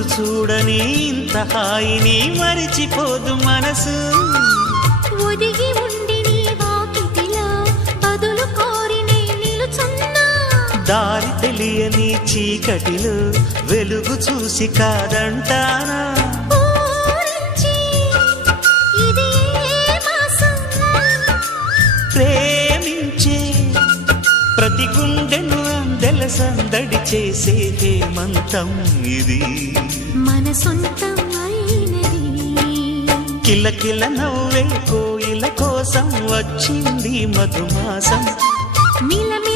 రోజు చూడని ఇంత హాయిని మరిచిపోదు మనసు. ఒదిగి ఉండి నీ వాకిటిలో బదులు కోరి నే నిలుచున్నా. దారి తెలియని చీకటిలో వెలుగు చూసి కాదంటానా. ఊరించి ఇది ఏ మాసం? ప్రేమించే ప్రతి గుండెను అందెల సందడి చేసే హేమంతం ఇది. మన సొంతం అయినది. కిలకిల నవ్వే కోయిల కోసం వచ్చింది మధుమాసం. మిలమిల